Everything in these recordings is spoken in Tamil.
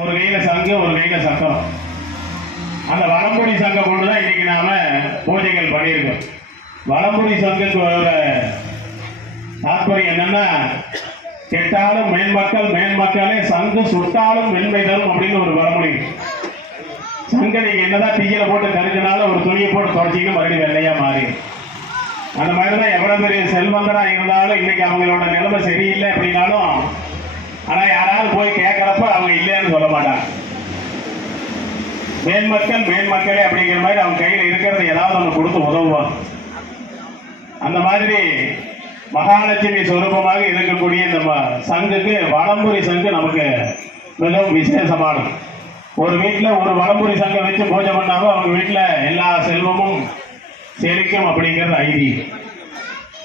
ஒரு கையில சங்கு ஒரு கையில சக்கரம். அந்த வலம்புரி சங்கம் கொண்டுதான் இன்னைக்கு நாம பூஜைகள் பண்ணியிருக்கோம். வலம்புரி சங்கத்தோட தாற்பயம் என்னன்னா, கெட்டாலும் மேன்மக்கள் மேன்மக்களே சங்கு சுட்டாலும் வெண்மை தரும் அப்படின்னு ஒரு வளமொழி. சங்க நீங்க என்னதான் தீயில போட்டு கருக்கினாலும் ஒரு துணியை போட்டு தொடச்சிங்கன்னா மறுபடியும் வெள்ளையா மாறி. அந்த மாதிரிதான் எவ்வளவு பெரிய செல்வந்தரா இருந்தாலும் இன்னைக்கு அவங்களோட நிலைமை சரியில்லை அப்படின்னாலும், ஆனா யாராவது போய் கேட்கறப்ப அவங்க இல்லைன்னு சொல்ல மாட்டாங்க. மேன்மக்கள் மேன்மக்களே அப்படிங்கிற மாதிரி அவங்க கையில் இருக்கிறது ஏதாவது ஒன்று கொடுத்து உதவுவாங்க. அந்த மாதிரி மகாலட்சுமி சொரூபமாக இருக்கக்கூடிய இந்த சங்குக்கு வலம்புரி சங்கு நமக்கு மிகவும் விசேஷமானது. ஒரு வீட்டில் ஒரு வலம்புரி சங்கம் வச்சு பூஜை பண்ணாலும் அவங்க வீட்டில் எல்லா செல்வமும் செழிக்கும் அப்படிங்கிறது ஐதீகம்.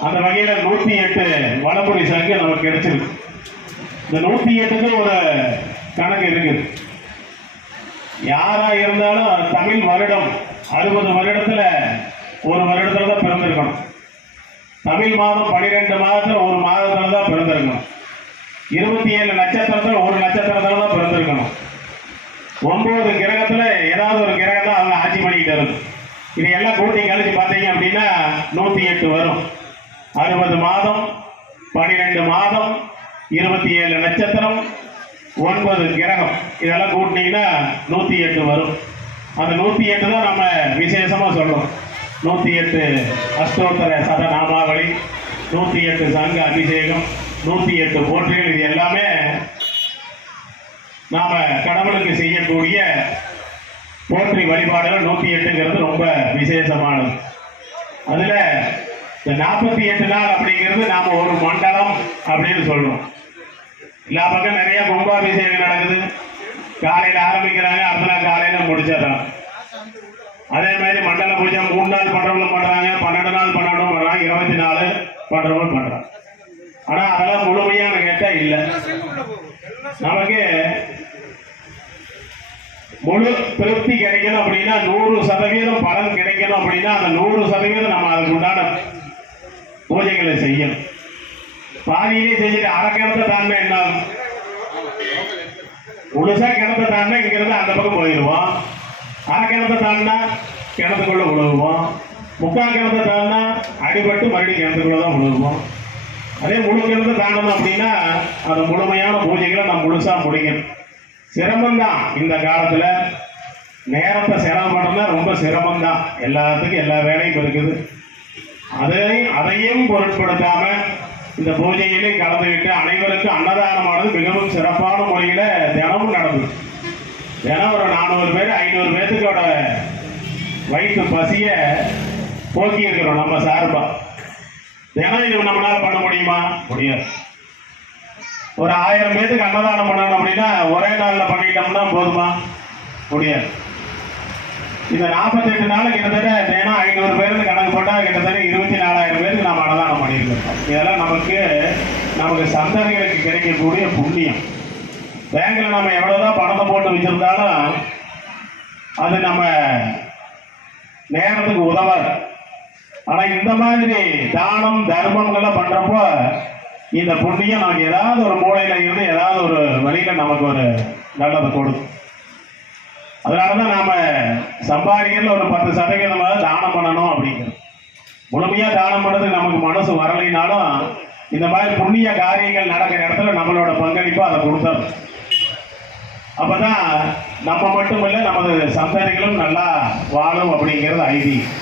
அந்த வகையில் 108 வலம்புரி சங்கு நமக்கு கிடைச்சிருக்கு. இந்த 108க்கு ஒரு கணக்கு இருக்குது. யாரா இருந்தாலும் தமிழ் வருடம் 60 வருடத்துல ஒரு வருடத்துல தான் பிறந்திருக்கணும். தமிழ் மாதம் 12 மாதத்துல ஒரு மாதத்துல தான் பிறந்திருக்கணும். 27 நட்சத்திரத்துல ஒரு நட்சத்திரத்துல தான் பிறந்திருக்கணும். 9 கிரகத்துல ஏதாவது ஒரு கிரகம் தான் அவங்க ஆட்சி பண்ணிக்கிட்டு இருக்கு. இதையெல்லாம் கூட்டி கழிச்சு பார்த்தீங்க அப்படின்னா 108 வரும். 60 மாதம் 12 மாதம் 27 நட்சத்திரம் 9 கிரகம் இதெல்லாம் கூட்டினீங்கன்னா 108 வரும். அந்த 108 தான் நம்ம விசேஷமா சொல்றோம். 108 அஷ்டோத்தர சதநாமாவளி, 108 சங்க அபிஷேகம், 108 போற்றிகள், இது எல்லாமே நாம கடவுளுக்கு செய்யக்கூடிய போற்றி வழிபாடுகள். 108ங்கிறது ரொம்ப விசேஷமானது. அதுல இந்த 48 நாள் அப்படிங்கிறது நாம ஒரு மண்டலம் அப்படின்னு சொல்றோம். எல்லா பக்கம் நிறைய கும்பாபிஷேகம் நடக்குது. காலையில ஆரம்பிக்கிறாங்க, அடுத்த நாள் காலையில முடிச்சிடறாங்க. அதே மாதிரி மண்டல பூஜை 3 நாள் பண்றவங்களும் பண்றாங்க, 12 நாள் பண்றவங்களும் பண்றாங்க, 24 பண்றவங்களும் பண்றாங்க. ஆனா அதெல்லாம் முழுமையான கேட்டா இல்லை. நமக்கு முழு திருப்தி கிடைக்கணும் அப்படின்னா 100% பலன் கிடைக்கணும் அப்படின்னா அந்த 100% நம்ம அதுக்கு உண்டான பூஜைகளை செய்யணும். பாதியிலே செஞ்சுட்டு அரை கிணத்தை தாண்டா என்ன முழுசா கிணத்தை தாண்டா இங்கிருந்து அந்த பக்கம் போயிடுவோம். அரை கிணத்தை தாண்டா கிணத்துக்குள்ள விழுவோம். முக்கால் கிணத்தை தாண்டா அடிபட்டு மறுபடியும் கிணத்துக்குள்ளதான் விழுவோம். அதே முழு கிணத்தை தாண்டணும் அப்படின்னா அந்த முழுமையான பூஜைகளை நம்ம முழுசா முடிக்கணும். சிரமம்தான் இந்த காலத்துல. நேரத்தை சிரமப்படுறதுனா ரொம்ப சிரமம்தான். எல்லாத்துக்கும் எல்லா வேலையும் இருக்குது. அதையும் பொருட்படுத்தாம இந்த பூஜையிலே கலந்துவிட்டு அனைவருக்கும் அன்னதானமானது மிகவும் சிறப்பான முறையில தினமும் நடந்தது. தினம் ஒரு 400 பேர் 500 பேர்த்துக்கோட வயிற்று பசிய போக்கி இருக்கிறோம் நம்ம சார்பா. தினம் இது நம்மளால பண்ண முடியுமா? முடியாது. ஒரு 1000 பேருக்கு அன்னதானம் பண்ணணும் அப்படின்னா ஒரே நாள்ல பண்ணிட்டோம்னா போதுமா? முடியாது. இந்த 48 நாள் கிட்டத்தட்ட தினம் 500 பேருக்கு கணக்கு போட்டா கிட்டத்தட்ட 24,000 பேருக்கு நாம் அன்னதானம் பண்ணியிருக்கோம். இதெல்லாம் நமக்கு சந்ததிகளுக்கு கிடைக்கக்கூடிய புண்ணியம். பேங்க்ல நம்ம எவ்வளவுதான் பணத்தை போட்டு வச்சிருந்தாலும் அது நம்ம நேரத்துக்கு உதவாது. ஆனா இந்த மாதிரி தானம் தர்மங்கள்லாம் பண்றப்போ இந்த புண்ணியம் நமக்கு ஏதாவது ஒரு மூலையில இருந்து ஏதாவது ஒரு வழியில நமக்கு ஒரு நல்லதை கொடுக்கும். அதனாலதான் நாம சம்பாதிக்கிறதுல ஒரு 10% தானம் பண்ணணும் அப்படிங்கிறது. முழுமையா தானம் பண்றதுக்கு நமக்கு மனசு வரலைனாலும் இந்த மாதிரி புண்ணிய காரியங்கள் நடக்கிற இடத்துல நம்மளோட பங்களிப்பா அதை கொடுத்தது. அப்பதான் நம்ம மட்டுமில்லை நமது சந்ததிகளும் நல்லா வாழும் அப்படிங்கிறது ஐதீகம்.